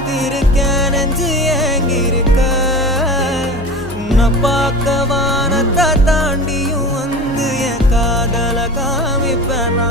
காத்திருக்கேன் நெஞ்சு ஏங்கிருக்க உன்னை பார்க்க வானத்தை தாண்டியும் வந்து என் காதல காமிப்பேனா